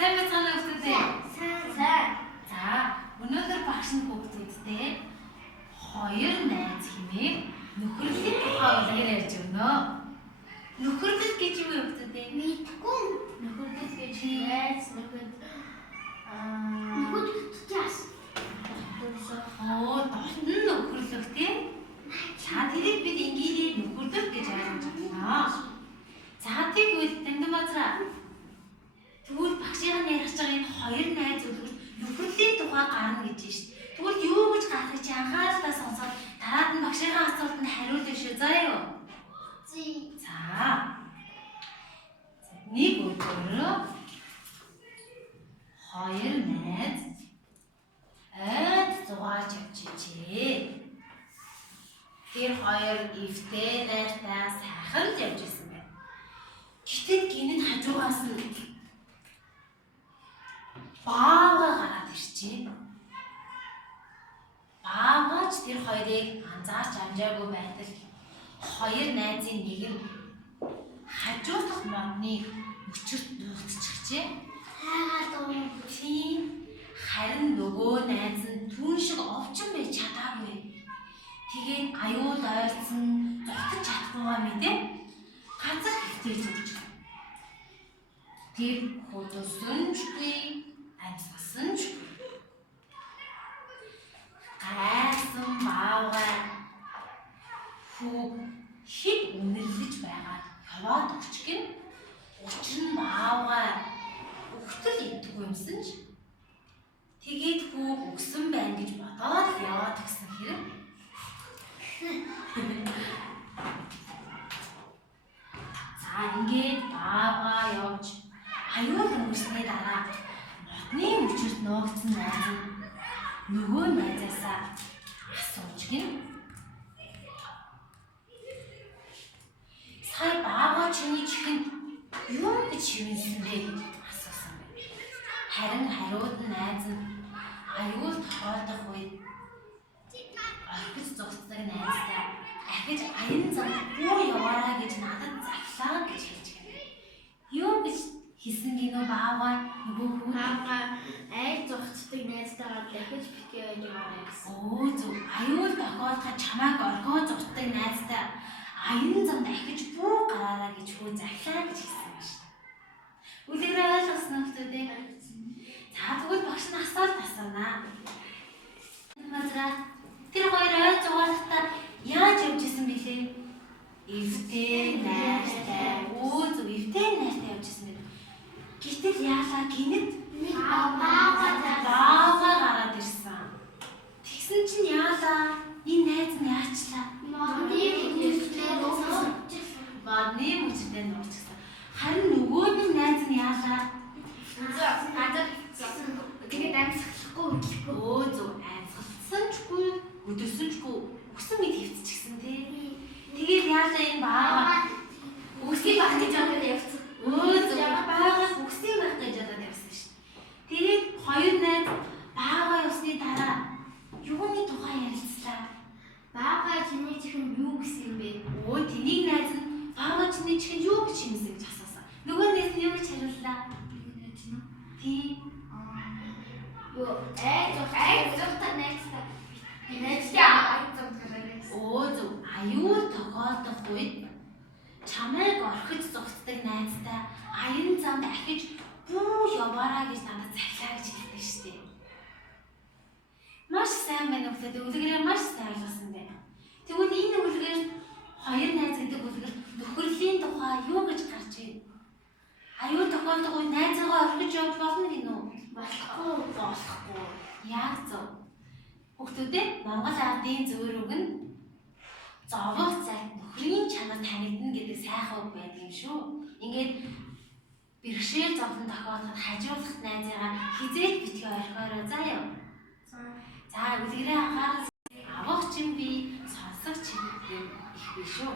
Сайн байцгаана хүүхдүүдээ. Сайн. За, өнөөдөр багш нь хүүхдүүдтэй хоёр найз хэмээн нөхөрлөлийн тухай үлгэр ярьж өгнө. Нөхөрлөл гэж юу вэ хүүхдүүдээ? Мэдгүй. Нөхөрлөл гэж Найз нөхөд нөхөдчээс. дотн нөхөрлөх тийм. За, тэрийг бид ингээдээр нөхөрлөл гэж ойлгож байна. За, тэгвэл Дандамбазраа тэгвэл багшийн ярих гэж байгаа энэ хоёр найз үлгэр нөхөрлөлийн тухай гарна гэж байна шүү дээ. Тэгвэл юу гэж гарахыг чи анхааралтай сонсоод дараад нь багшийн асуултанд хариулна шүү. Заа юу? За. Нэг өдөр хоёр найз зугааж явж ичээ. Тэр хоёр эвтэй найртай сайхан явж исэн байна. Гэтэл гинэд хажуугаас нь баага гараад ирчээ. Баагаач тэр хоёрыг анзаарч амжаагүй байтал хоёр найзын нэг нь хажуу дахь модны өчөрт нууцчихжээ. Тийм. Харин нөгөө найз нь түүн шиг овчин байж чадаагүй. Тэгээд аюул ойрсон зогтож чадахгүйгаа мэдээ ганцаар хэвтэж өгч. Тэр хөдөлсөнчгүй амьсгалсанчгүй. Гайсан баавгай хүүг хэд үнэрлэж байгаад яваад өгч гин. Учир нь баавгай өгтөл идэггүй юмсан ч тэгээд хүүг өгсөн байна гэж бодоод яваад гисэн хэрэг. За ингээд баавгай явж аюул өнгөрсний дараа модны өчөрт нуугдсан найз нь нөгөө найзаасаа асууж гин. Сая баавгай чиний чихэнд юу гэж шивэнсэн бэ гэж асуусан байна. Харин хариуд нь найз нь аюул тохиолдох үед орхиж зогсдог найзтай ахиж аян замд буу яваарай гэж надад заглаа гэж хэлж байна. Юу гэж хэлсэн гинөө баавгай нөгөө хүн Айд зогцдог найзтайгаа дахиж битгий яваарай гэсэн. Оо зөв аюул тохиолдоход чамайг орхиод зогсдог найзтай аян замд ахиж буу гараарай гэж хүү заглаа гэж хэлсэн байна шүү. Үлгэрээ ойлгосноо хүүхдүүдээ. За тэгвэл багш нь асуулт асуунаа. Мазраа тэр хоёр ой зугаалахтаа яаж явж исэн бэлээ? Эвтэй найртай. Оо зөв эвтэй найртай явж исэн байна. Гэтэл яалаа гинэд баавгай гараад ирсэн. Тэгсэн чинь яалаа энэ найз нь яачлаа? Модны мөчтэй нуурчихсан. Харин нөгөө нэг найз нь яалаа? Тэгээд амьсгалахгүй хөдлөхгүй. Оо зөв амьсгалсанчгүй өдөрсөнчгүй өгсөн мэд хөвцчихсэн тий. Тэгээд яалаа энэ баавгай Үсгийг баг гэж бодоод явцсан. Оо зөв баавгай өгсөн байх гэж бодоод явсан шүү. Тэгээд хоёр найз баавгай явсны дараа юуны тухай ярилцлаа. Баавгай чиний чихэнд юу гэсэн юм бэ? Оо тэнийг найз нь баавгай чиний чихэнд юу гэж хэмсэн гэж асуусан. Нөгөө найз нь юу гэж хариуллаа? Тий. Айд зогтдаг найзтай. Айд зогтдаг найз. Оо зөв аюул тохиолдох үед чамайг орхиж зогсдог найзтай аян замд ахиж бүү яваарай гэж надад захиалаа гэж хэлдэг шүү дээ. Маш сайн байна хүүхдүүд. Үлгэрээ маш сайн ойлгосон байна. Тэгвэл энэ үлгээр хоёр найз гэдэг үлгэр нөхөрлөлийн тухай юу гэж гарч байна? Аюул тохиолдох үед найзаагаа орхиж явж болно гинүү? Болохгүй. Яг зөв. Хүүхдүүдээ Монгол ардын зөвөрөг нь зовох цагт нөхрийн чанар танигдана гэдэг сайхан үг байдаг юм шүү. Ингээд бэрхшээл зовлон тохиолдоход хажуулах найзаагаа хизээд битгий орхиороо заа ёо. За үлгэрээ анхаарал авах чинь би сонсох чинь их биш шүү.